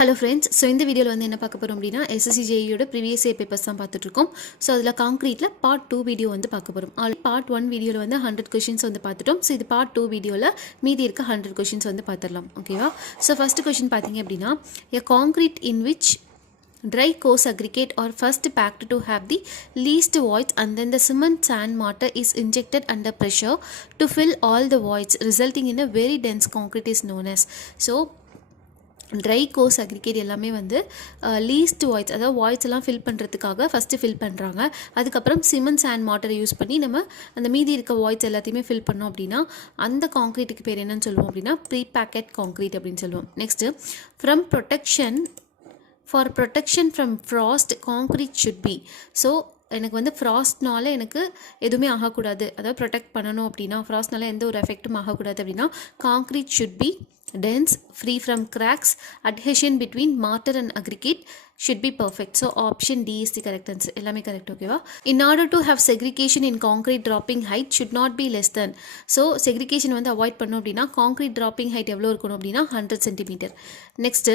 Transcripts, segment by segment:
Hello friends, so in the video வந்து என்ன பார்க்க போறோம் அப்படினா SSC JEE யோட previous year papers தான் பார்த்துட்டு இருக்கோம். So அதுல கான்கிரீட்ல part 2 வீடியோ வந்து பார்க்க போறோம். part 1 வீடியோல வந்து 100 questions வந்து பார்த்துட்டோம். So இது part 2 வீடியோல மீதி இருக்க 100 questions வந்து பார்த்திரலாம். ஓகேவா? So first question பாத்தீங்க அப்படினா a concrete in which dry coarse aggregate or first packed to have the least voids and then the cement sand mortar is injected under pressure to fill all the voids resulting in a very dense concrete is known as. So try course aggregate எல்லாமே வந்து least voids அதாவது voids எல்லாம் fill பண்ணுறதுக்காக first fill பண்ணுறாங்க. அதுக்கப்புறம் cement sand மாட்டரை use பண்ணி நம்ம அந்த மீதி இருக்க வாய்ட்ஸ் எல்லாத்தையுமே ஃபில் பண்ணோம் அப்படின்னா அந்த காங்க்ரீட்டுக்கு பேர் என்னன்னு சொல்லுவோம் அப்படின்னா ப்ரீ பேக்கெட் காங்க்ரீட் அப்படின்னு சொல்லுவோம். Next from protection from frost concrete should be. So எனக்கு வந்து ஃப்ராஸ்ட்னால எனக்கு எதுவுமே ஆகக்கூடாது, அதாவது ப்ரொடெக்ட் பண்ணணும் அப்படின்னா ஃப்ராஸ்ட்னால எந்த ஒரு எஃபெக்ட்டும் ஆகக்கூடாது அப்படின்னா concrete should be dense, free from cracks, adhesion between mortar and aggregate should be perfect. So option D is the correct answer. எல்லாமே கரெக்ட். ஓகேவா? In order to have segregation in concrete dropping height should not be less than. So segregation வந்து avoid பண்ணோம் அப்படின்னா concrete dropping height எவ்வளோ இருக்கணும் அப்படின்னா 100 cm. Next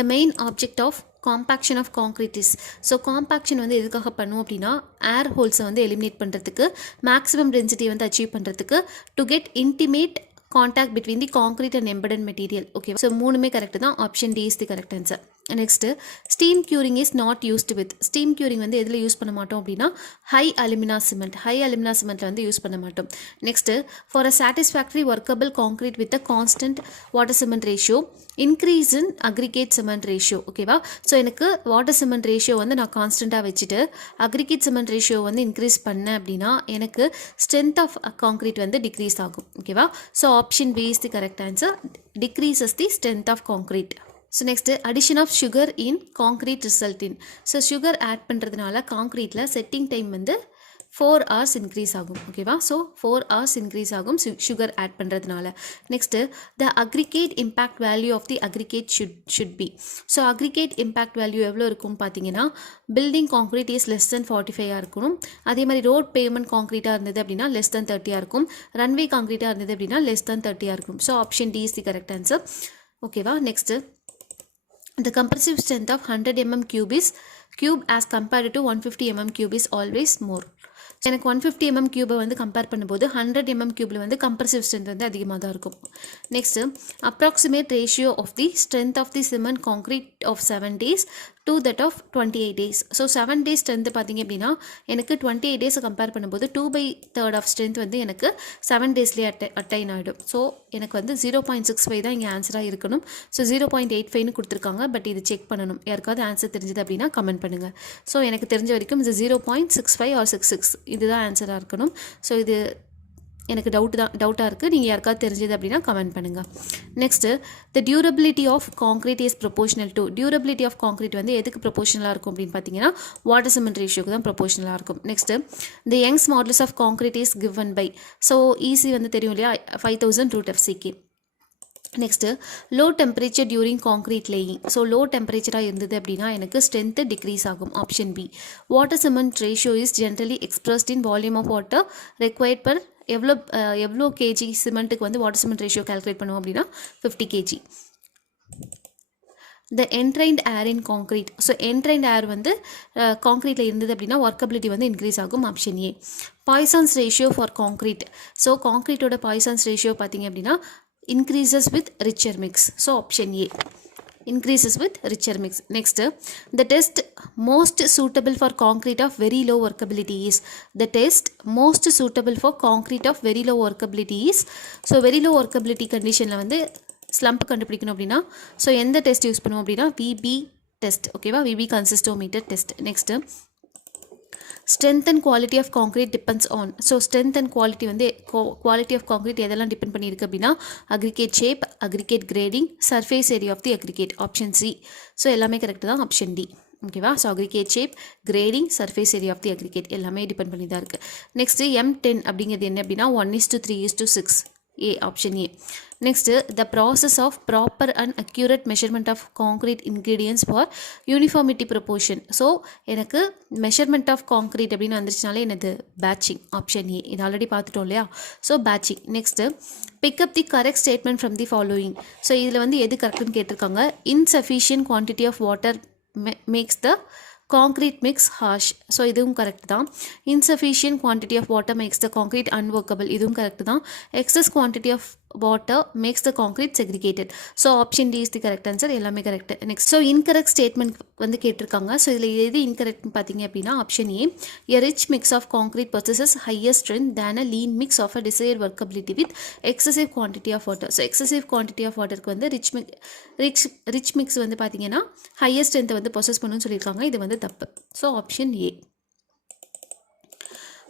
the main object of compaction of concrete is. So compaction வந்து எதுக்காக பண்ணுவோம் அப்படின்னா ஏர் ஹோல்ஸை வந்து எலிமினேட் பண்ணுறதுக்கு, மேக்ஸிமம் டென்சிட்டி வந்து அச்சீவ் பண்ணுறதுக்கு, to get intimate contact between the concrete and embedded material. Okay, so மூணுமே கரெக்ட் தான். Option D is the correct answer. Next steam curing is not used with. Steam curing வந்து எதில் use பண்ண மாட்டோம் அப்படின்னா high alumina சிமெண்ட்டில் வந்து use பண்ண மாட்டோம். Next for a satisfactory workable concrete with a constant water cement ratio increase in aggregate cement ratio. ஓகேவா? So எனக்கு வாட்டர் சிமெண்ட் ரேஷியோ வந்து நான் கான்ஸ்டண்ட்டாக வச்சுட்டு அக்ரிகேட் சிமெண்ட் ரேஷியோ வந்து இன்க்ரீஸ் பண்ணேன் அப்படின்னா எனக்கு ஸ்ட்ரென்த் ஆஃப் காங்க்ரீட் வந்து டிக்ரீஸ் ஆகும். ஓகேவா? So option B is the correct answer. Decreases the strength of concrete. So next addition of sugar in concrete result in. So sugar add பண்ணுறதுனால காங்க்ரீட்டில் setting time வந்து 4 hours increase ஆகும். ஓகேவா? So 4 hours increase ஆகும் sugar add பண்ணுறதுனால. Next the aggregate impact value of the aggregate should be. So aggregate impact value எவ்வளோ இருக்கும் பார்த்தீங்கன்னா building concrete is less than 45 இருக்கணும். அதே மாதிரி ரோட் பேமெண்ட் காங்க்ரீட்டாக இருந்தது அப்படின்னா லெஸ் தென் 30 இருக்கும். ரன்வே காங்க்ரீட்டாக இருந்தது அப்படின்னா லெஸ் தென் 30 இருக்கும். So option D is the correct answer. ஓகேவா? Next the compressive strength of 100 mm cube as compared to 150 mm cube is always more. எனக்கு 150 mm கியூபை வந்து கம்பேர் பண்ணும்போது 100 mm கியூபில் வந்து கம்ப்ரசிவ் ஸ்ட்ரென்த் வந்து அதிகமாக தான் இருக்கும். Next approximate ratio of the strength of the cement concrete of 7 days to that of 28 days. So 7 days strength பார்த்தீங்க அப்படின்னா எனக்கு 28 days கம்பேர் பண்ணும்போது 2/3 ஆஃப் ஸ்ட்ரென்த் வந்து எனக்கு 7 daysலேயே அட்டைன் ஆகிடும். ஸோ எனக்கு வந்து 0.65 தான் இங்கே ஆன்சராக இருக்கணும். ஸோ 0.85னு கொடுத்துருக்காங்க. பட் இது செக் பண்ணணும். யாருக்காவது ஆன்சர் தெரிஞ்சது அப்படின்னா கமெண்ட் பண்ணுங்கள். ஸோ எனக்கு தெரிஞ்ச வரைக்கும் இது 0.65 or 66 இதுதான் ஆன்சராக இருக்கணும். ஸோ இது எனக்கு டவுட்டாக இருக்குது. நீங்கள் யாருக்காவது தெரிஞ்சது அப்படின்னா கமெண்ட் பண்ணுங்கள். Next the durability of concrete is proportional to. Durability of concrete வந்து எதுக்கு ப்ரொபோஷனலாக இருக்கும் அப்படின்னு பார்த்தீங்கன்னா வாட்டர் சிமெண்ட் ரேஷியோக்கு தான் ப்ரொபோஷனலாக இருக்கும். Next the Young's modulus of concrete is given by. So EC வந்து தெரியும் இல்லையா, 5000 √FCK. Next low temperature during concrete laying. So low டெம்பரேச்சராக இருந்தது அப்படின்னா எனக்கு ஸ்ட்ரென்த்து டிக்ரீஸ் ஆகும். Option B. Water cement ratio is generally expressed in volume of water required per எவ்வளோ kg சிமெண்ட்டுக்கு வந்து வாட்டர் சிமெண்ட் ரேஷியோ கால்குலேட் பண்ணுவோம் அப்படின்னா 50 kg. The entrained air in concrete. So entrained air வந்து காங்க்ரீட்டில் இருந்தது அப்படின்னா ஒர்க்கபிலிட்டி வந்து இன்க்ரீஸ் ஆகும். Option A. Poisson's ratio for concrete. So காங்க்ரீட்டோட பாய்சன்ஸ் ரேஷியோ பார்த்தீங்க அப்படின்னா increases with richer mix. So option A. Increases with richer mix. Next, the test most suitable for concrete of very low workability is. The test most suitable for concrete of very low workability is. So very low workability condition la வந்து slump கண்டுபிடிக்கணும் அப்படின்னா so எந்த test use பண்ணுவோம் அப்படின்னா VB test. ஓகேவா? VB consistometer test. Next strength and quality of concrete depends on. So strength and quality வந்து quality of concrete எதெல்லாம் depend பண்ணியிருக்கு அப்படின்னா aggregate shape, aggregate grading, surface area of the aggregate. Option C. So எல்லாமே correct தான். Option D. ஓகேவா? So aggregate shape, grading, surface area of the aggregate எல்லாமே depend பண்ணி தான் இருக்குது. நெக்ஸ்ட்டு M10 அப்படிங்கிறது என்ன அப்படின்னா 1:3:6. A. Option A. Next, the process of proper and accurate measurement of concrete ingredients for uniformity proportion. So எனக்கு measurement of concrete அப்படின்னு வந்துருச்சுனாலே எனது பேட்சிங் ஆப்ஷன் ஏ. இது ஆல்ரெடி பார்த்துட்டோம் இல்லையா? So batching. Next pick up the correct statement from the following. So இதில் வந்து எது கரெக்டுன்னு கேட்டிருக்காங்க. Insufficient quantity of water makes the concrete mix harsh. So இதுவும் கரெக்ட் தான். insufficient quantity of water makes the concrete unworkable. இதுவும் கரெக்ட் தான். excess quantity of water makes the concrete segregated. So option D is the correct answer. எல்லாமே correct. Next so incorrect statement வந்து கேட்டிருக்காங்க. So இதில் எது இன்கரெக்ட்னு பார்த்தீங்க அப்படின்னா option A. a rich mix of concrete possesses higher strength than a lean mix of a desired workability with excessive quantity of water. So excessive quantity of waterக்கு வந்து rich mix வந்து பார்த்தீங்கன்னா ஹையர் ஸ்ட்ரென்த்தை வந்து பொசஸ் பண்ணணும்னு சொல்லியிருக்காங்க. இது வந்து தப்பு. So option A.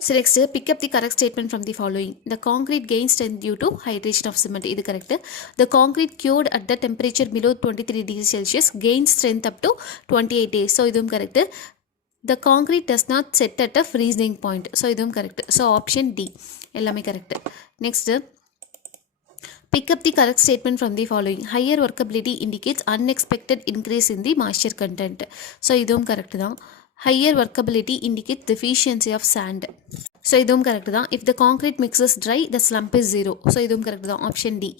So next, pick up the correct statement from the following. The concrete gains strength due to hydration of cement. இது correct. The concrete cured at the temperature below 23 degrees Celsius gains strength up to 28 days. So இதுவும் correct. The concrete does not set at a freezing point. So இதுவும் correct. So option D. எல்லாமே correct. Next, pick up the correct statement from the following. Higher workability indicates unexpected increase in the moisture content. So இதுவும் correct தான். Higher workability indicates deficiency of sand. So இதுவும் correct தான். If the concrete mix is dry, the slump is 0. So இதுவும் correct தான். Option D.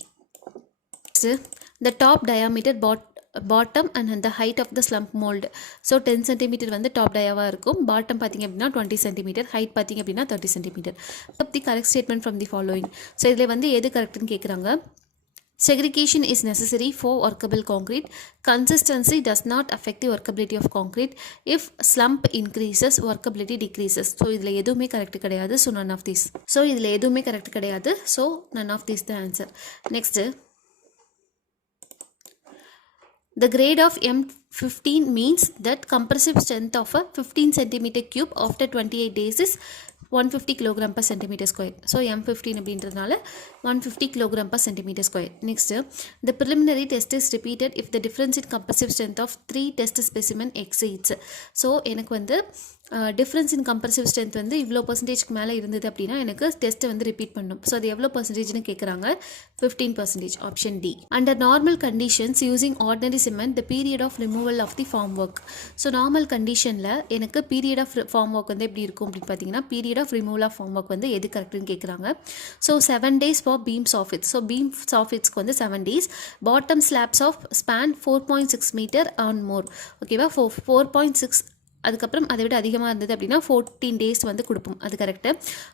The top diameter, bottom and the height of the slump mold. So 10 cm வந்து top diaவா இருக்கும். Bottom பார்த்தீங்க அப்படின்னா 20 cm. Height பார்த்தீங்க அப்படின்னா 30 cm. Pick the correct statement from the following. So இதில் வந்து எது கரெக்ட்னு கேட்குறாங்க. Segregation is necessary for workable concrete. Consistency does not affect the workability of concrete. If slump increases, workability decreases. So இதில் எதுவுமே correct கிடையாது. So none of these. So இதில் எதுவுமே correct கிடையாது. So none of these the answer. Next, the grade of M15 means that compressive strength of a 15 cm cube after 28 days is 150 kg per centimeter square. So M15 அப்படின்றதுனால 150 kg per centimeter square. Next, the preliminary test is repeated if the difference in compressive strength of 3 test specimen exceeds. So எனக்கு வந்து difference in compressive strength வந்து இவ்வளோ பர்சன்டேஜ்க்கு மேலே இருந்தது அப்படின்னா எனக்கு டெஸ்ட்டை வந்து ரிப்பீட் பண்ணணும். ஸோ அது எவ்வளோ பர்சன்டேஜ்னு கேட்குறாங்க. 15%. Option D. Under normal conditions using ordinary cement the period of removal of the form work. So normal கண்டிஷனில் எனக்கு பீரியட் ஆஃப் ஃபார்ம் ஒர்க் வந்து எப்படி இருக்கும் அப்படின்னு பார்த்தீங்கன்னா period of removal of form work வந்து எது கரெக்டுன்னு கேட்குறாங்க. So 7 days for beam soffits. So beam சாஃபிட்ஸ்க்கு வந்து 7 days. Bottom slabs of span 4.6 metre and more. ஓகேவா? 4.6 அதுக்கப்புறம் அதை விட அதிகமாக இருந்தது அப்படின்னா 14 days வந்து கொடுப்போம். அது கரெக்டு.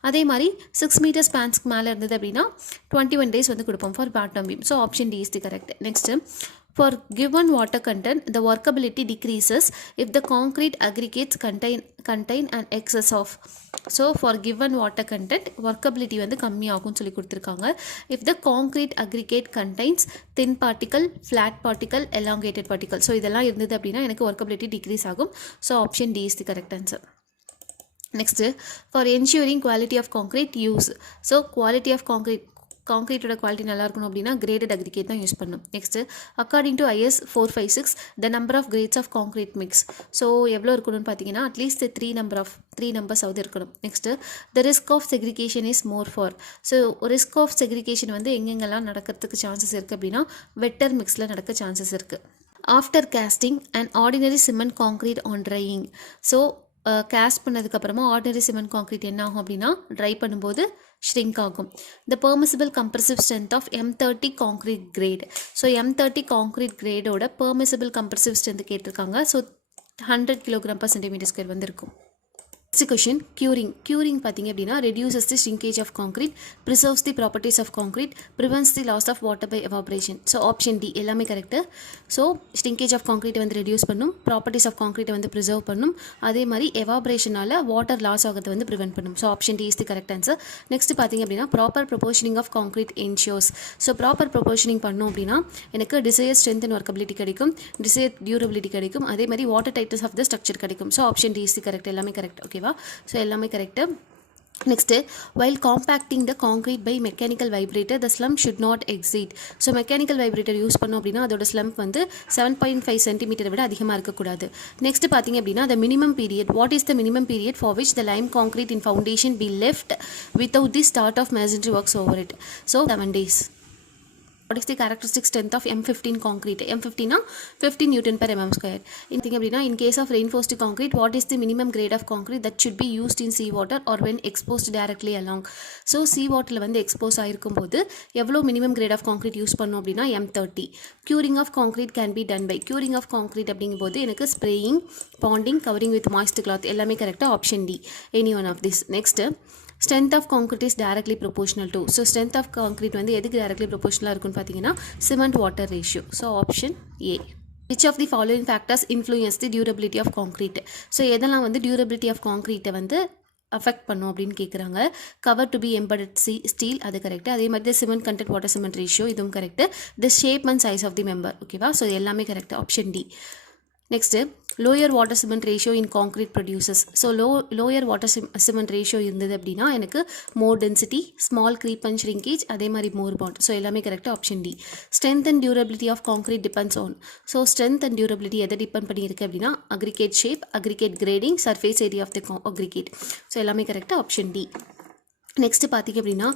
அதே மாதிரி 6 மீட்டர் ஸ்பேன்ஸ்க்கு மேலே இருந்தது அப்படின்னா 21 days வந்து கொடுப்போம் for bottom beam. So option D is the correct. Next, for given water content, the workability decreases if the concrete aggregates contain an excess of. So for given water content, workability வந்து கம்மியாகும்னு சொல்லி கொடுத்துருக்காங்க. If the concrete aggregate contains thin particle, flat particle, elongated particle. So இதெல்லாம் இருந்தது அப்படின்னா எனக்கு workability decrease ஆகும். So option D is the correct answer. Next, for ensuring quality of concrete use. So quality of காங்க்ரீட்டோட quality நல்லா இருக்கணும் அப்படின்னா graded aggregate தான் யூஸ் பண்ணணும். Next, according to IS 456 the number of grades of concrete mix. So எவ்வளோ இருக்கணும்னு பார்த்தீங்கன்னா at least 3 numbers ஆகுது இருக்கணும். Next, the risk of segregation is more for. So risk of segregation வந்து எங்கெங்கெல்லாம் நடக்கிறதுக்கு சான்சஸ் இருக்குது அப்படின்னா வெட்டர் மிக்ஸில் நடக்க சான்சஸ் இருக்குது. After casting and ordinary cement concrete on drying. So cast பண்ணதுக்கப்புறமா ஆர்டினரி சிமெண்ட் காங்க்ரீட் என்ன ஆகும் அப்படின்னா ட்ரை பண்ணும்போது ஷ்ரிங்க் ஆகும். The permissible compressive strength of M30 concrete grade. So M30 concrete கிரேடோட பெர்மிசிபிள் கம்ப்ரசிவ் ஸ்ட்ரென்த் கேட்டிருக்காங்க. So 100 kg per centimeter square வந்து இருக்கும். Next question, curing பார்த்தீங்க அப்படின்னா reduces the shrinkage of concrete, preserves the properties of concrete, prevents the loss of water by evaporation. So option D எல்லாமே correct. So shrinkage of concrete வந்து reduce பண்ணும், properties of concrete வந்து preserve பண்ணும், அதே மாதிரி evaporationனால water loss ஆகிறத வந்து prevent பண்ணும். So option D is the correct answer. Next பார்த்தீங்க அப்படின்னா proper proportioning of concrete ensures. So proper proportioning பண்ணோம் அப்படின்னா எனக்கு desired strength and workability கிடைக்கும், desired durability கிடைக்கும், அதே மாதிரி water tightness of the structure கிடைக்கும். So option D is the correct. எல்லாமே கரெக்ட். ஓகேவா? ஸோ எல்லாமே correct. Next, while compacting the concrete by mechanical vibrator, the slump should not exceed. So mechanical vibrator use பண்ணோம் அப்படின்னா அதோட slump வந்து 7.5 cm விட அதிகமாக இருக்கக்கூடாது. நெக்ஸ்ட் பார்த்தீங்க அப்படின்னா the minimum period. What is the minimum period for which the lime concrete in foundation be left without the start of masonry works over it? So 7 days. What is the characteristic strength of M15 concrete? M15 na 15 Newton per mm square. In case of reinforced concrete, what is the minimum grade of concrete that should be used in seawater or when exposed directly along? So seawater வந்து expose ஆயிருக்கும் போது எவ்வளோ minimum grade of concrete use பண்ணோம் அப்படின்னா M30. Curing of concrete can be done by curing of concrete அப்படிங்கும்போது எனக்கு spraying, ponding, covering with moist cloth எல்லாமே கரெக்டாக option D. Any one of this. Next, strength of concrete is directly proportional to. So strength of concrete வந்து எதுக்கு directly proportional இருக்குன்னு பார்த்தீங்கன்னா cement water ratio. So option A. Which of the following factors influence the durability of concrete? So எதெல்லாம் வந்து durability of concrete வந்து affect பண்ணும் அப்படின்னு கேட்குறாங்க. Cover to be embedded steel அது கரெக்ட். அதே மாதிரி cement content water cement ratio இதுவும் correct. The shape and size of the member ஓகேவா. ஸோ எல்லாமே correct. Option D. Next lower water cement ratio in concrete produces. So lower water cement ratio இருந்தது அப்படின்னா எனக்கு more density, small creep and shrinkage, அதே மாதிரி more bond. So எல்லாமே கரெக்டாக option D. Strength and durability of concrete depends on. So strength and durability எதை depend பண்ணியிருக்கு அப்படின்னா aggregate shape, aggregate grading, surface area of the aggregate. So எல்லாமே கரெக்டாக option D. Next பார்த்திங்க அப்படின்னா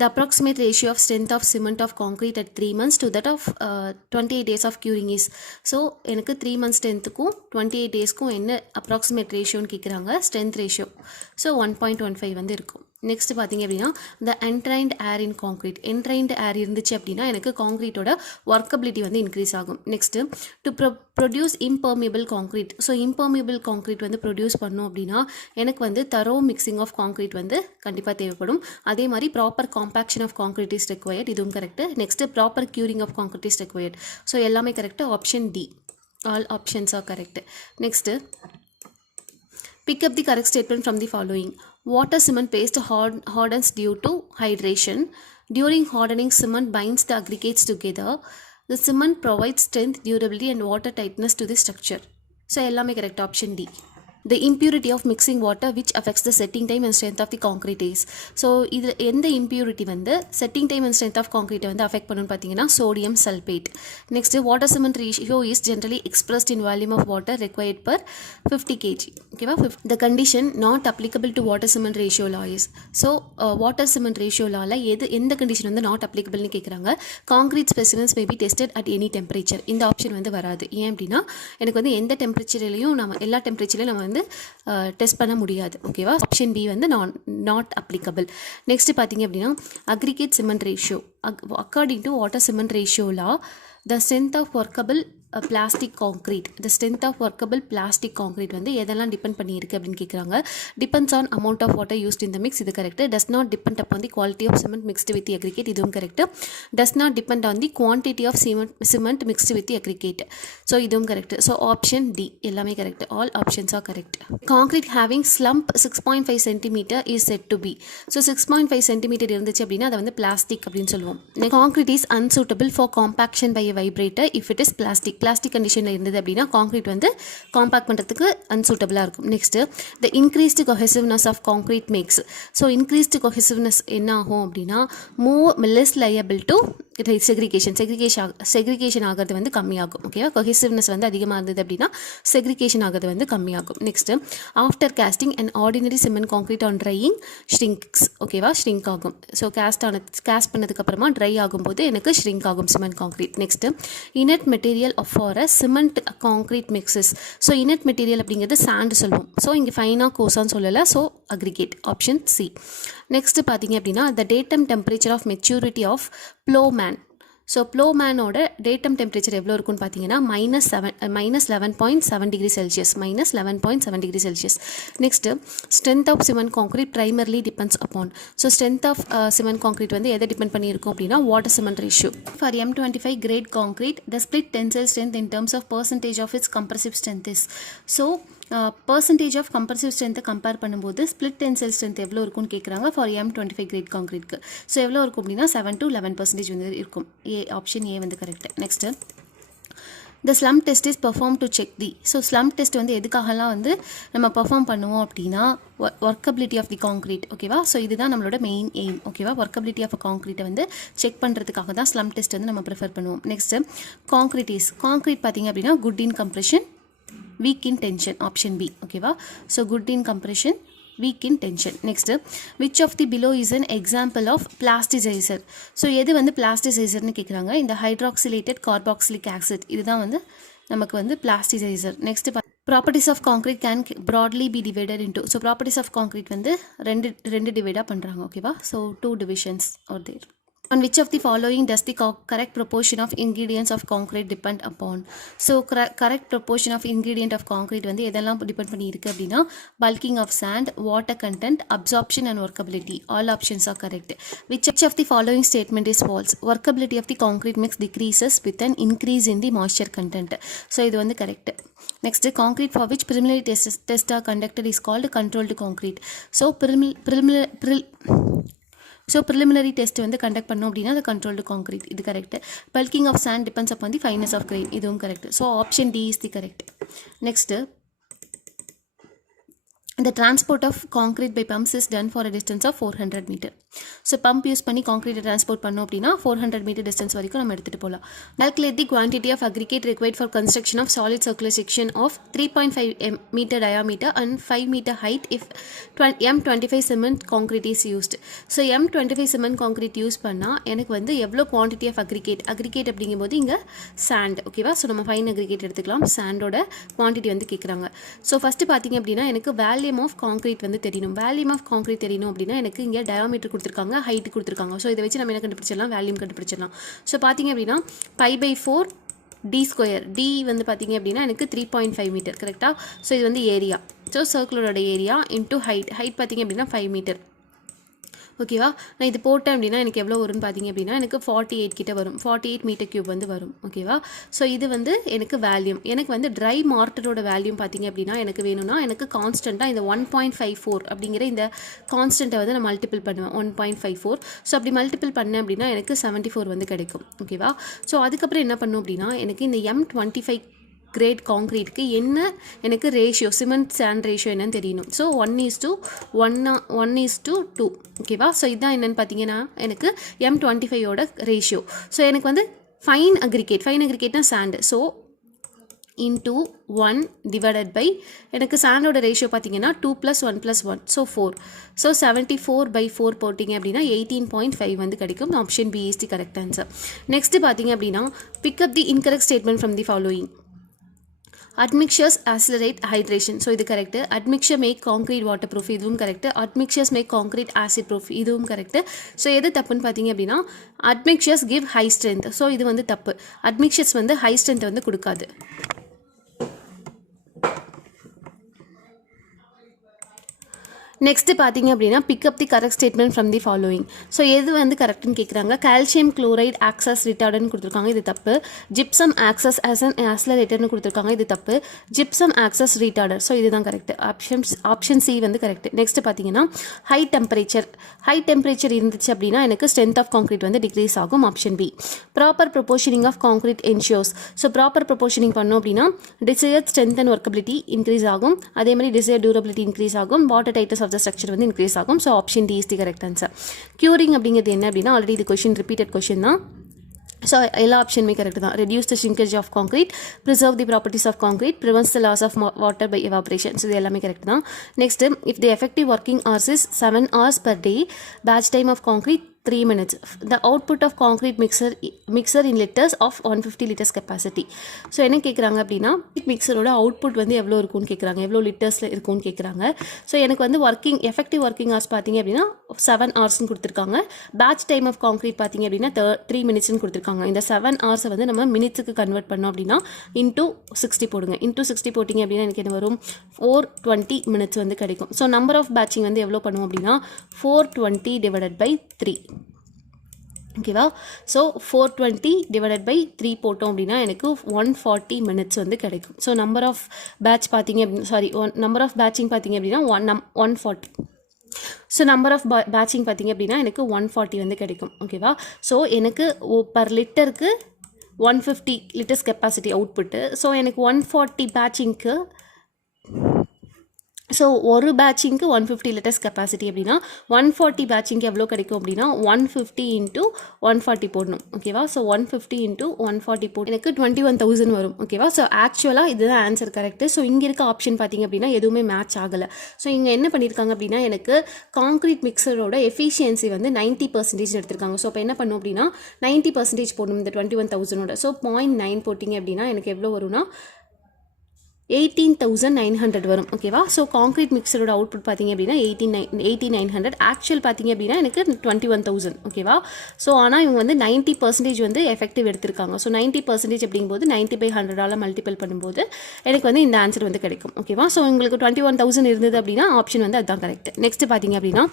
the approximate ratio of strength of cement of concrete at 3 months to that of 28 days of curing is. So எனக்கு 3 months strengthக்கும் 28 daysக்கும் என்ன approximate ratioன்னு கேட்குறாங்க. strength ratio. So 1.15 வந்து இருக்கும். Next பார்த்தீங்க அப்படின்னா the entrained air in concrete. entrained air இருந்துச்சு அப்படின்னா எனக்கு காங்க்ரீட்டோட ஒர்க்கபிலிட்டி வந்து இன்க்ரீஸ் ஆகும். Next to produce impermeable concrete. So impermeable concrete வந்து ப்ரொடியூஸ் பண்ணோம் அப்படின்னா எனக்கு வந்து தரோ மிக்சிங் ஆஃப் காங்க்ரீட் வந்து கண்டிப்பாக தேவைப்படும். அதே மாதிரி proper compaction of concrete is required. இதுவும் correct. Next proper curing of concrete is required. So எல்லாமே correct. Option D. All options are correct. Next pick up the correct statement from the following. Water cement paste hardens due to hydration. During hardening, cement binds the aggregates together. The cement provides strength, durability and water tightness to the structure. So எல்லாமே correct. Option D. The impurity of mixing water which affects the setting time and strength of the concrete is. So இதில் எந்த impurity வந்து setting time and strength of concrete வந்து affect பண்ணுன்னு பார்த்தீங்கன்னா sodium sulfate. Next, water cement ratio is generally expressed in volume of water required per 50 kg. Okay, the condition not applicable to water cement ratio law is. So water cement ratio law எந்த condition வந்து not applicable னு கேட்குறாங்க. Concrete specimens may be tested at any temperature. இந்த option வந்து வராது. ஏன் அப்படின்னா எனக்கு வந்து எந்த டெம்பரேச்சர்லையும் நம்ம எல்லா டெம்பரேச்சர்லையும் நம்ம வந்து டெஸ்ட் பண்ண முடியாது. ஓகேவா. ஆப்ஷன் பி வந்து நாட் அப்ளிகபிள். நெக்ஸ்ட் பார்த்தீங்க அப்படின்னா aggregate cement ratio. According to water cement ratio law the strength of workable plastic concrete. The strength of workable plastic concrete வந்து எதெல்லாம் டிபெண்ட் பண்ணியிருக்கு அப்படின்னு கேட்குறாங்க. Depends on amount of water used in the mix. இது correct. Does not depend upon the quality of cement mixed with aggregate. இதுவும் correct. Does not depend on the quantity of cement mixed with aggregate. So இதுவும் correct. So option D எல்லாமே correct. All options are correct. Concrete having slump 6.5 cm is set to be. So 6.5 cm இருந்துச்சு அப்படின்னா அதை வந்து plastic அப்படின்னு சொல்லுவோம். Concrete is unsuitable for compaction by a vibrator if it is plastic கண்டிஷனில் இருந்தது அப்படின்னா காங்க்ரீட் வந்து காம்பாக்ட் பண்ணுறதுக்கு அன்சூட்டபிளாக இருக்கும். Next the increased cohesiveness of concrete makes. So increased cohesiveness என்ன ஆகும் அப்படின்னா லெஸ் லயபிள் டு செக்ரிகேஷன் ஆகிறது வந்து கம்மியாகும். ஓகேவா. கொஹெசிவ்னஸ் வந்து அதிகமாக இருந்தது அப்படின்னா செக்ரிகேஷன் ஆகிறது வந்து கம்மியாகும். Next after casting an ordinary cement concrete on drying shrinks. ஓகேவா. ஷ்ரிங்க் ஆகும். ஸோ கேஸ்ட் பண்ணதுக்கப்புறமா ட்ரை ஆகும்போது எனக்கு ஷ்ரிங்க் ஆகும் cement concrete. Next inert material for a cement concrete mixes. So inert material அப்படிங்கிறது சாண்ட் சொல்லுவோம். ஸோ இங்கே ஃபைனாக கோசான்னு சொல்லலை. So aggregate. Option C. Next பார்த்தீங்க அப்படின்னா the datum temperature of maturity of Plowman. So ப்ளோமேனோட டேட்டம் டெம்பரேச்சர் எவ்வளோ இருக்குன்னு பார்த்தீங்கன்னா -11.7 degree Celsius. -11.7 degree Celsius. Next strength of cement concrete primarily depends upon. So strength of cement concrete வந்து எதை depend பண்ணியிருக்கும் அப்படின்னா water cement ratio. For M25 grade concrete the split tensile strength in terms of percentage of its compressive strength is. So percentage of compressive ஸ்ட்ரென்த்தை compare பண்ணும்போது split tensile strength எவ்வளோ இருக்குன்னு கேட்குறாங்க for M25 great காங்க்ரீட்க்கு. So எவ்வளோ இருக்கும் அப்படின்னா 7 to 11% வந்து இருக்கும். ஆப்ஷன் ஏ வந்து correct. Next the slump test is perform to check the. So slump test வந்து எதுக்காகலாம் வந்து நம்ம பெர்ஃபார்ம் பண்ணுவோம் அப்படின்னா ஒர்க்கபிலிட்டி ஆஃப் தி காங்க்ரீட். ஓகேவா. ஸோ இதுதான் நம்மளோட மெயின் எய்ம். ஓகேவா. ஒர்க்கபிலிட்டி ஆஃப் காங்க்ரீட்டை வந்து செக் பண்ணுறதுக்காக தான் ஸ்லம் டெஸ்ட் வந்து நம்ம ப்ரிஃபர் பண்ணுவோம். நெக்ஸ்ட்டு காங்க்ரீட் பார்த்திங்க அப்படின்னா good in compression, weak in tension. Option B. ஓகேவா. So good in compression, weak in tension. Next, which of the below is an example of plasticizer? So எது வந்து பிளாஸ்டிசைசர்னு கேட்குறாங்க. இந்த ஹைட்ராக்சிலேட்டட் கார்பாக்சிலிக் ஆசிட் இதுதான் வந்து நமக்கு வந்து plasticiser. Next properties of concrete can broadly be divided into. So properties of concrete வந்து ரெண்டு டிவைடாக பண்ணுறாங்க. ஓகேவா? So 2 divisions are there. On which of the following does the correct proportion of ingredients of concrete depend upon? So correct proportion of ingredient of concrete வந்து எதெல்லாம் depend பண்ணி இருக்கு அப்படின்னா bulking of sand, water content, absorption and workability. All options are correct. Which of the following statement is false? Workability of the concrete mix decreases with an increase in the moisture content. So இது வந்து correct. Next, concrete for which preliminary tests are conducted is called controlled concrete. So preliminary test வந்து conduct பண்ணோம் அப்படின்னா அது controlled concrete. இது correct. Bulking of sand depends upon the fineness of grain. இதுவும் correct. So option D is the correct. Next, the transport of concrete by pumps is done for a distance of 400 meter. So pump use பண்ணி concrete transport பண்ணோம் அப்படின்னா 400 meter distance வரைக்கும் நம்ம எடுத்துகிட்டு போகலாம். Calculate the quantity of aggregate required for construction of solid circular section of 3.5 meter diameter and 5 meter height if M25 cement concrete is used. So M25 cement concrete use பண்ணால் எனக்கு வந்து எவ்வளோ quantity of aggregate அப்படிங்கும்போது இங்கே sand. ஓகேவா? So நம்ம fine aggregate எடுத்துக்கலாம். சாண்டோட quantity வந்து கேட்குறாங்க. ஸோ ஃபஸ்ட்டு பார்த்தீங்க அப்படின்னா எனக்கு வேல்யூம் ஆஃப் கான்க்ரீட் வந்து தெரியணும். வேல்யூம் ஆஃப் கான்க்ரீட் தெரியணும் அப்படின்னா எனக்கு இங்கே டயாமீட்டர் கொடுத்துருக்காங்க, ஹைட் கொடுத்துருக்காங்க. ஸோ இதை வச்சு நம்ம என்ன கண்டுபிடிச்சிடலாம்? வேல்யூம் கண்டுபிடிச்சிடலாம். ஸோ பார்த்தீங்க அப்படின்னா π/4 d². டி வந்து பார்த்தீங்க அப்படின்னா எனக்கு 3.5 மீட்டர். கரெக்டாக? ஸோ இது வந்து ஏரியா. ஸோ சர்க்குலரோட ஏரியா இன்டூ ஹைட் பார்த்தீங்க அப்படின்னா 5 மீட்டர். ஓகேவா? நான் இது போட்டேன் அப்படின்னா எனக்கு எவ்வளோ வரும்னு பார்த்தீங்க அப்படின்னா எனக்கு 48 கிட்ட வரும். 48 மீட்டர் கியூப் வந்து வரும். ஓகேவா? ஸோ இது வந்து எனக்கு வேல்யூம். எனக்கு வந்து ட்ரை மார்ட்டரோட வேல்யூம் பார்த்தீங்க அப்படின்னா எனக்கு வேணும்னா எனக்கு கான்ஸ்டண்ட்டாக இந்த 1.54 அப்படிங்கிற இந்த கான்ஸ்டண்ட்டை வந்து நான் மல்டிபிள் பண்ணுவேன். 1.54. ஸோ அப்படி மல்டிபிள் பண்ணேன் அப்படின்னா எனக்கு 74 வந்து கிடைக்கும். ஓகேவா? ஸோ அதுக்கப்புறம் என்ன பண்ணும் அப்படின்னா எனக்கு இந்த M25 கிரேட் கான்க்ரீட்டுக்கு என்ன எனக்கு ரேஷியோ, சிமெண்ட் சாண்ட் ரேஷியோ என்னன்னு தெரியணும். ஸோ 1:2. ஓகேவா? ஸோ இதுதான் என்னென்னு பார்த்தீங்கன்னா எனக்கு M25யோட ரேஷியோ. ஸோ எனக்கு வந்து ஃபைன் அக்ரிகேட்னா sand. So into 1 divided by எனக்கு சாண்டோட ரேஷியோ பார்த்தீங்கன்னா 2 + 1 + 1. ஸோ 4. ஸோ 74/4 போட்டிங்க அப்படின்னா 18.5 வந்து கிடைக்கும். Option B is the correct answer. Next பார்த்தீங்க அப்படின்னா pick up the incorrect statement from the following. Admixtures accelerate hydration. So இது correct. Admixture make concrete waterproof. இதுவும் correct. Admixtures make concrete acid proof. இதுவும் correct. So எது தப்புன்னு பார்த்தீங்க அப்படின்னா admixtures give high strength. So இது வந்து தப்பு. Admixtures வந்து high strength வந்து கொடுக்காது. நெக்ஸ்ட் பார்த்தீங்க அப்படின்னா pick up the correct statement from the following. So எது வந்து கரெக்ட்னு கேட்குறாங்க. கால்சியம் குளோரைட் ஆக்சஸ் ரிட்டார்டன்னு கொடுத்துருக்காங்க. இது தப்பு. ஜிப்சம் ஆக்சஸ் ஆஸ் அன் ஆக்சலரேட்டர்னு கொடுத்துருக்காங்க. இது தப்பு. Gypsum acts retarder. ஸோ இதுதான் கரெக்ட். ஆப்ஷன் சி வந்து கரெக்ட். நெக்ஸ்ட் பார்த்தீங்கன்னா ஹை டெம்பரேச்சர் இருந்துச்சு அப்படின்னா எனக்கு ஸ்ட்ரென்த் ஆஃப் கான்க்ரீட் வந்து டிக்ரீஸ் ஆகும். Option B. Proper proportioning of concrete ensures. So proper proportioning பண்ணோம் அப்படின்னா desired strength and workability increase ஆகும். அதே மாதிரி டிசையர் டியூரபிலிட்டி இன்க்ரீஸ் ஆகும். வாட்டர் டைட்டஸ் the structure வந்து increase ஆகும். So option D is the correct answer. Curing அப்படிங்கிறது என்ன அப்படின்னா ஆல்ரெடி இது கொஷின் ரிப்பீட்டட் கொஷின் தான். ஸோ எல்லா ஆப்ஷனுமே கரெக்ட் தான். Reduce the shrinkage of concrete, preserve the properties of concrete, prevents the loss of water by evaporation. So இது எல்லாமே கரெக்ட் தான். Next, if the effective working hours is 7 hours per day, batch time of concrete 3 minutes. The output of concrete mixer in liters of 150 liters capacity. So என்ன கேட்குறாங்க அப்படின்னா மிக்சரோட output வந்து எவ்வளோ இருக்கும்னு கேட்குறாங்க, எவ்வளோ லிட்டர்ஸில் இருக்கும்னு கேட்குறாங்க. ஸோ எனக்கு வந்து எஃபெக்டிவ் ஒர்க்கிங் ஹவர்ஸ் பார்த்தீங்க அப்படின்னா 7 ஹவர்ஸ்னு கொடுத்துருக்காங்க. பேட்ச் டைம் ஆஃப் கான்க்ரீட் பார்த்தீங்க அப்படின்னா 3 மினிட்ஸ்னு கொடுத்துருக்காங்க. இந்த 7 ஹவர்ஸை வந்து நம்ம மினிட்ஸுக்கு கன்வெர்ட் பண்ணோம் அப்படின்னா இன்டூ 60 போடுங்க. இன்டூ 60 போட்டிங்க அப்படின்னா எனக்கு என்ன வரும்? 420 மினிட்ஸ் வந்து கிடைக்கும். ஸோ நம்பர் ஆஃப் பேட்சிங் வந்து எவ்வளோ பண்ணுவோம் அப்படின்னா 420 டிவைடட் பை 3. ஓகேவா? ஸோ 420 டிவைடட் பை 3 போட்டோம் அப்படின்னா எனக்கு 140 மினிட்ஸ் வந்து கிடைக்கும். ஸோ நம்பர் ஆஃப் பேட்ச் பார்த்தீங்க நம்பர் ஆஃப் பேட்சிங் பார்த்தீங்க அப்படின்னா 140. ஸோ நம்பர் ஆஃப் பேட்சிங் பார்த்தீங்க அப்படின்னா எனக்கு 140 வந்து கிடைக்கும். ஓகேவா? ஸோ எனக்கு பர் லிட்டருக்கு 150 லிட்டர்ஸ் கெப்பாசிட்டி அவுட்புட்டு. ஸோ எனக்கு 140 பேட்சிங்க்கு ஸோ ஒரு பேட்சிங்க்கு 150 லிட்டர்ஸ் கெப்பாசிட்டி அப்படின்னா 140 பேட்சிங்க்கு எவ்வளோ கிடைக்கும் அப்படின்னா 150 இன்ட்டு 140 போடணும் ஓகேவா. ஸோ 150 இன்ட்டு 140 போட்டு எனக்கு 21,000 வரும் ஓகேவா. ஸோ ஆக்சுவலாக இதுதான் ஆன்சர் கரெக்டு. ஸோ இங்கே இருக்க ஆப்ஷன் பார்த்திங்க அப்படின்னா எதுவுமே மேட்ச் ஆகலை. ஸோ இங்கே என்ன பண்ணியிருக்காங்க அப்படின்னா எனக்கு கான்க்ரீட் மிக்சரோட எஃபிஷியன்சி வந்து 90% எடுத்திருக்காங்க. ஸோ இப்போ என்ன பண்ணும் அப்படின்னா 90% போடணும் இந்த 21,000ஓட. ஸோ 0.9 போட்டிங்க அப்படின்னா எனக்கு எவ்வளோ வரும்னா 18,900 வரும் ஓகேவா. ஸோ கான்க்ரீட் மிக்சரோட அவுட்புட் பார்த்திங்க அப்படின்னா 8900. ஆக்சுவல் பார்த்திங்க அப்படின்னா எனக்கு 21,000 ஓகேவா. ஸோ ஆனால் இவங்க வந்து 90% வந்து எஃபெக்டிவ் எடுத்திருக்காங்க. ஸோ 90% அப்படிங்கும்போது 90/100 மல்டிபிள் பண்ணும்போது எனக்கு வந்து இந்த ஆன்சர் வந்து கிடைக்கும் ஓகேவா. ஸோ உங்களுக்கு 21,000 இருந்தது அப்படின்னா ஆப்ஷன் வந்து அதுதான் கரெக்ட். நெக்ஸ்ட் பார்த்திங்க அப்படின்னா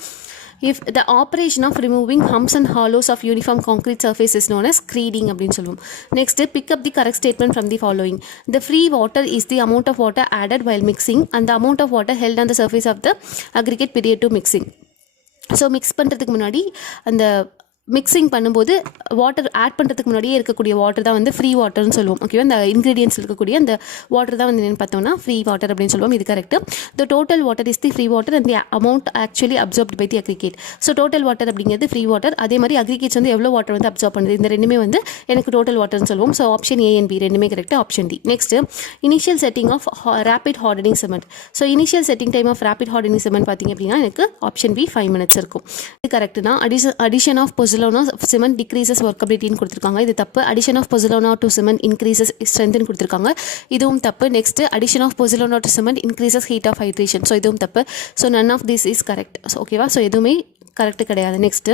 if the operation of removing humps and hollows of uniform concrete surface is known as screeding அப்படின்னு சொல்லுவோம். Next, pick up the correct statement from the following. The free water is the amount of water added while mixing and the amount of water held on the surface of the aggregate period to mixing. So mix பண்ணுறதுக்கு முன்னாடி அந்த mixing பண்ணும்போது water add பண்ணுறதுக்கு முன்னாடியே இருக்கக்கூடிய water தான் வந்து free வாட்டர்னு சொல்லுவோம் ஓகேவா. இந்த இன்க்ரீடியன்ஸ் இருக்கக்கூடிய அந்த வாட்டர் தான் வந்து என்னென்னு பார்த்தோம்னா ஃப்ரீ வாட்டர் அப்படின்னு சொல்லுவோம். இது correct. The total water is the free water and the amount actually absorbed by the aggregate. So total water அப்படிங்கிறது ஃப்ரீ வாட்டர். அதே மாதிரி அக்ரிகேட்ஸ் வந்து எவ்வளோ வாட்டர் வந்து அப்சர்வ் பண்ணுது, இந்த ரெண்டுமே வந்து எனக்கு டோட்டல் வாட்டர்னு சொல்லுவோம். So option A and B ரெண்டுமே correct. Option D. Next, initial setting of rapid hardening cement. So initial setting time of rapid hardening cement பார்த்திங்க அப்படின்னா எனக்கு ஆப்ஷன் பி 5 minutes இருக்கும். இது கரெக்ட்னா addition of pozzolana cement decreases workability ன்னு கொடுத்துருக்காங்க. இது தப்பு. addition of pozzolana to cement increases strength ன்னு கொடுத்துருக்காங்க. இதுவும் தப்பு. next, addition of pozzolana to cement increases heat of hydration. So இதுவும் தப்பு. So none of this is correct. So ஓகேவா. ஸோ எதுவுமே கரெக்ட் கிடையாது. நெக்ஸ்ட்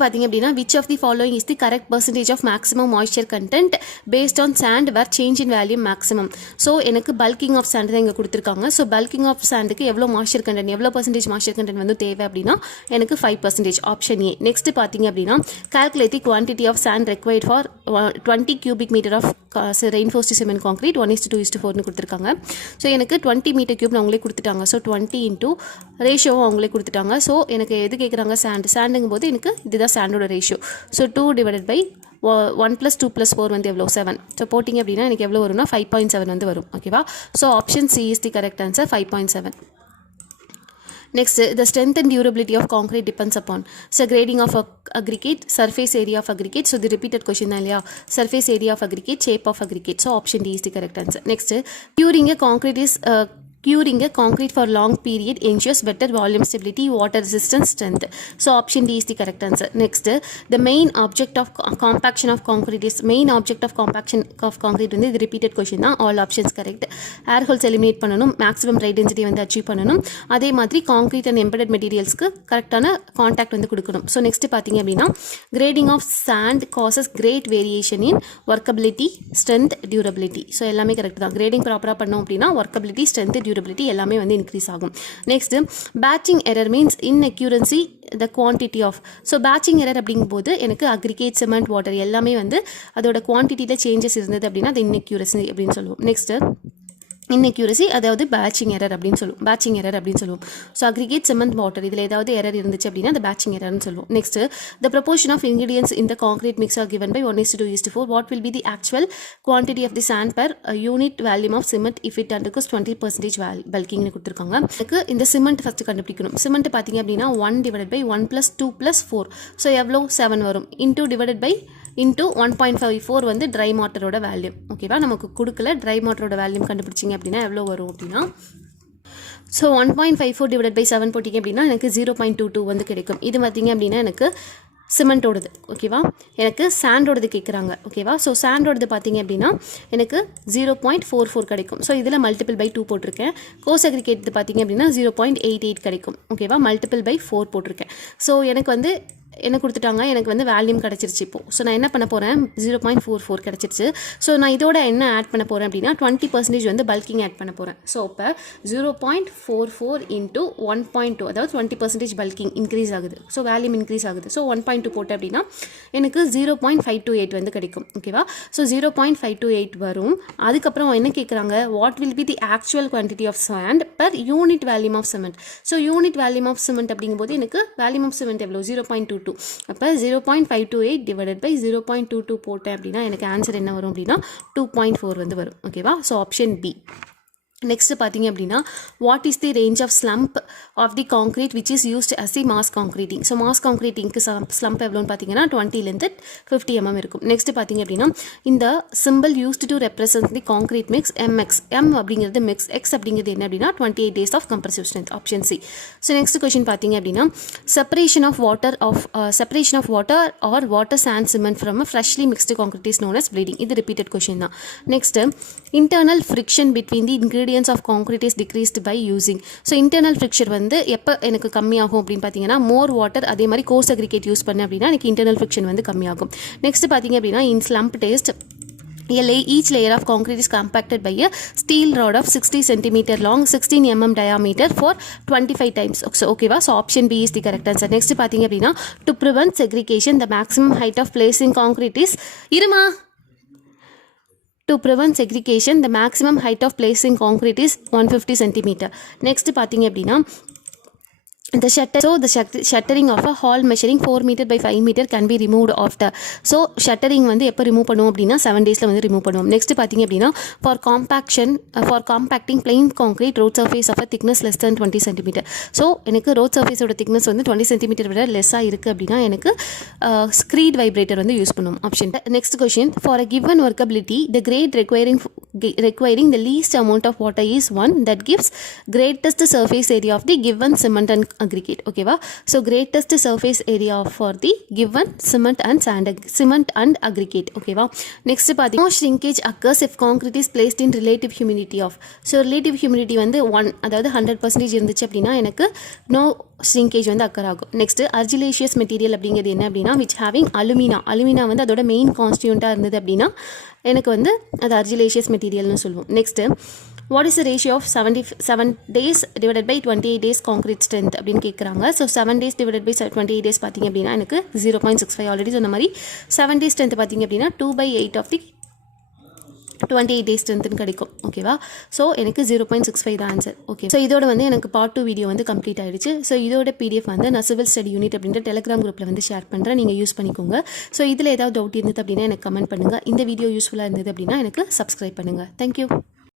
பார்த்திங்க அப்படின்னா which of the following is the correct percentage of maximum moisture content based on sand where change in volume maximum. So எனக்கு bulking of sand தான் இங்கே கொடுத்துருக்காங்க. So bulking of சாண்டுக்கு எவ்வளோ மாய்ஸ்சர் கண்டென்ட், எவ்வளோ percentage moisture content வந்து தேவை அப்படின்னா எனக்கு 5%. Option A. நெக்ஸ்ட் பார்த்திங்க அப்படின்னா calculate the quantity of sand required for 20 cubic meter of reinforced cement concrete 1:2:4 கொடுத்துருக்காங்க. ஸோ எனக்கு 20 மீட்டர் கியூப் அவங்களே கொடுத்துட்டாங்க. ஸோ 20 இன்ட்டு ரேஷியோவும் அவங்களே கொடுத்துட்டாங்க. ஸோ எனக்கு எது கேட்குறாங்க, சாண்டுங்கும் போது எனக்கு இதுதான் சாண்டோட ரேஷியோ. ஸோ 2 divided by 1 + 2 + 4 வந்து எவ்வளோ 7. ஸோ போட்டிங்க அப்படின்னா எனக்கு எவ்வளோ வரும்னா 5.7 வந்து வரும் ஓகேவா. So option C is the correct answer 5.7. Next, the strength and durability of concrete depends upon grading of aggregate, surface area of aggregate. So the repeated question தான் இல்லையா, surface area of aggregate, shape of aggregate. So option D is the correct answer. Next, curing a concrete for long period ensures better volume stability, water resistance, strength. So option D is the correct answer. Next, the main object of compaction of concrete is வந்து இது repeated question தான். All options correct. Air holes eliminate பண்ணணும், maximum dry density வந்து achieve பண்ணணும். அதே மாதிரி concrete and embedded materialsக்கு கரெக்டான contact வந்து கொடுக்கணும். ஸோ நெக்ஸ்ட் பார்த்தீங்க அப்படின்னா grading of sand causes great variation in workability, strength, durability. So எல்லாமே கரெக்ட் தான். grading ப்ராப்பராக பண்ணோம் அப்படின்னா workability, strength, durability எல்லாமே வந்து இன்க்ரீஸ் ஆகும். Next, batching error means inaccuracy the quantity of. So batching error அப்படிங்கும்போது எனக்கு அக்ரிகேட், சிமெண்ட், வாட்டர் எல்லாமே வந்து அதோட குவான்டிட்டியில் சேஞ்சஸ் இருந்தது அப்படின்னா அது இன்அக்யூரசி அப்படின்னு சொல்லுவோம். நெக்ஸ்ட்டு இன்அக்யூரசி, அதாவது பேட்சிங் எரர் அப்படின்னு சொல்லுவோம். ஸோ அக்ரிகேட், சிமெண்ட், வாட்டர் இதில் ஏதாவது எரர் இருந்துச்சு அப்படின்னா அது பேட்சிங் எரர்னு சொல்லுவோம். Next, the proportion of ingredients in the concrete mix are given by 1:2:4. What will be the actual quantity of the sand per unit volume of cement if it undergoes 20% பல்கிங்னு கொடுத்துருக்காங்க. எனக்கு இந்த cement first கண்டுபிடிக்கணும். Cement பார்த்தீங்க அப்படின்னா 1 divided by 1 + 2 + 4. So எவ்வளோ 7 வரும். Into divided pi into 1.54 வந்து ட்ரை மாட்டரோட வேல்யூம் ஓகேவா. நமக்கு கொடுக்கல. ட்ரை மாட்டரோட வேல்யூம் கண்டுபிடிச்சிங்க அப்படின்னா எவ்வளோ வரும் அப்படின்னா ஸோ 1.54 divided by 7 போட்டிங்க அப்படின்னா எனக்கு 0.22 வந்து கிடைக்கும். இது பார்த்திங்க அப்படின்னா எனக்கு சிமெண்ட்டோடது ஓகேவா. எனக்கு சாண்டோடது கேட்குறாங்க ஓகேவா. ஸோ சாண்டோடது பார்த்தீங்க அப்படின்னா எனக்கு 0.44 கிடைக்கும். ஸோ இதில் மல்டிபிள் பை 2 போட்டிருக்கேன். கோஸ் அக்ரிகேட் பார்த்தீங்க அப்படின்னா 0.88 கிடைக்கும் ஓகேவா. மல்டிபிள் பை 4 போட்டிருக்கேன். ஸோ எனக்கு வந்து என்ன கொடுத்துட்டாங்க, எனக்கு வந்து வேல்யூம் கிடச்சிருச்சு இப்போது. ஸோ நான் என்ன பண்ண போகிறேன், 0.44 கிடச்சிருச்சு. ஸோ நான் இதோட என்ன ஆட் பண்ண போகிறேன் அப்படின்னா 20% வந்து பல்கிங் ஆட் பண்ண போகிறேன். ஸோ இப்போ 0.44 இன்ட்டு 1.2 அதாவது 20% பல்கிங் இன்க்ரீஸ் ஆகுது. ஸோ வேல்யூம் இன்க்ரீஸ் ஆகுது. ஸோ 1.2 போட்டேன் அப்படின்னா எனக்கு 0.528 வந்து கிடைக்கும் ஓகேவா. ஸோ 0.528 வரும். அதுக்கப்புறம் என்ன கேட்குறாங்க, what will be the actual quantity of sand per unit volume of cement. So unit volume of cement அப்படிங்கும்போது எனக்கு வேல்யூம் ஆஃப் சிமெண்ட் எவ்வளோ 0.22. அப்போ 0.528 டிவைடட் பை 0.22 போட்டேன் அப்படின்னா எனக்கு ஆன்சர் என்ன வரும் அப்படின்னா 2.4 வந்து வரும் ஓகேவா. So option B. நெக்ஸ்ட் பார்த்தீங்க அப்படின்னா what is the range of slump of the concrete which is used as the mass concreting. So mass காங்க்ரீட்டிங்க்கு ஸ்லம்ப் எவ்வளோன்னு பார்த்தீங்கன்னா 20லேருந்து 50 mm இருக்கும். நெக்ஸ்ட் பார்த்தீங்க அப்படின்னா இந்த symbol used to represent the concrete mix M X. M அப்படிங்கிறது மிக்ஸ், எக்ஸ் அப்படிங்கிறது என்ன அப்படின்னா 28 days of compressive strength, option C. So next question பார்த்தீங்க அப்படின்னா separation of water or water sand cement from a freshly mixed concrete is known as bleeding. இது repeated question தான். Next internal friction between the ingredients of concrete is decreased by using. So internal friction வந்து எப்போ எனக்கு கம்மியாகும் அப்படின்னு பார்த்தீங்கன்னா மோர் water அதே மாதிரி கோர்ஸ் அக்ரிகேட் யூஸ் பண்ண அப்படின்னா எனக்கு internal friction வந்து கம்மியாகும். நெக்ஸ்ட் பார்த்தீங்க அப்படின்னா in slump test each layer of concrete is compacted by a steel rod of 60 cm long, 16 mm diameter for 25 times. So okay va, so option B is the correct answer. Next பார்த்தீங்க அப்படின்னா to prevent segregation the maximum height of placing concrete is இருமா. To prevent segregation, the maximum height of placing concrete is 150 cm. Next பார்த்தீங்க அப்படின்னா the shuttering of a hall measuring 4 meter by 5 meter can be removed after. So shuttering வந்து எப்போ remove பண்ணுவோம் அப்படின்னா 7 daysல வந்து remove பண்ணுவோம். Next பார்த்தீங்க அப்படின்னா for compacting plain concrete road surface of a thickness less than 20 cm. So எனக்கு road சர்ஃபேஸோட thickness வந்து 20 cm விட லெஸ்ஸாக இருக்குது அப்படின்னா எனக்கு ஸ்க்ரீட் வைப்ரேட்டர் வந்து யூஸ் பண்ணுவோம், option. Next question for a given workability the grade requiring the least amount of water is one that gives greatest surface area of the given cement and aggregate. Okay va, so greatest surface area for the given cement and aggregate. Okay va. Next பாத்தீங்க no shrinkage occurs if concrete is placed in relative humidity of. So relative humidity வந்து 1, அதாவது 100% இருந்துச்சு அப்படின்னா எனக்கு no shrinkage வந்து occur ஆகும். Next argillaceous material அப்படிங்கிறது என்ன அப்படின்னா which having alumina வந்து அதோட மெயின் கான்ஸ்டியூண்ட்டாக இருந்தது அப்படின்னா எனக்கு வந்து அது argillaceous materialனு சொல்லுவோம். Next what is the ratio of 77 days divided by 28 days concrete strength அப்படின்னு கேட்குறாங்க. So 7 days divided by 28 days பார்த்தீங்க அப்படின்னா எனக்கு 0.65 ஆல்ரெடி சொன்ன மாதிரி 7 days strength பார்த்தீங்க அப்படின்னா 2/8 of the 28 days ஸ்ட்ரென்த்னு கிடைக்கும். ஓகேவா, ஸோ எனக்கு 0.65 தான் ஆன்சர். ஓகே, ஸோ இதோட வந்து எனக்கு பார்ட் 2 வீடியோ வந்து கம்ப்ளீட் ஆகிடுச்சு. ஸோ இதோட பிடிஎஃப் வந்து நான் சிவில் ஸ்டடி யூனிட் அப்படின்ற டெலிகிராம் குரூப்பில் வந்து ஷேர் பண்ணுறேன், நீங்கள் யூஸ் பண்ணிக்கோங்க. ஸோ இதில் ஏதாவது டவுட் இருந்தது அப்படின்னா எனக்கு கமெண்ட் பண்ணுங்கள். இந்த வீடியோ யூஸ்ஃபுல்லாக இருந்தது அப்படின்னா எனக்கு சப்ஸ்கிரைப் பண்ணுங்கள். தேங்க்யூ.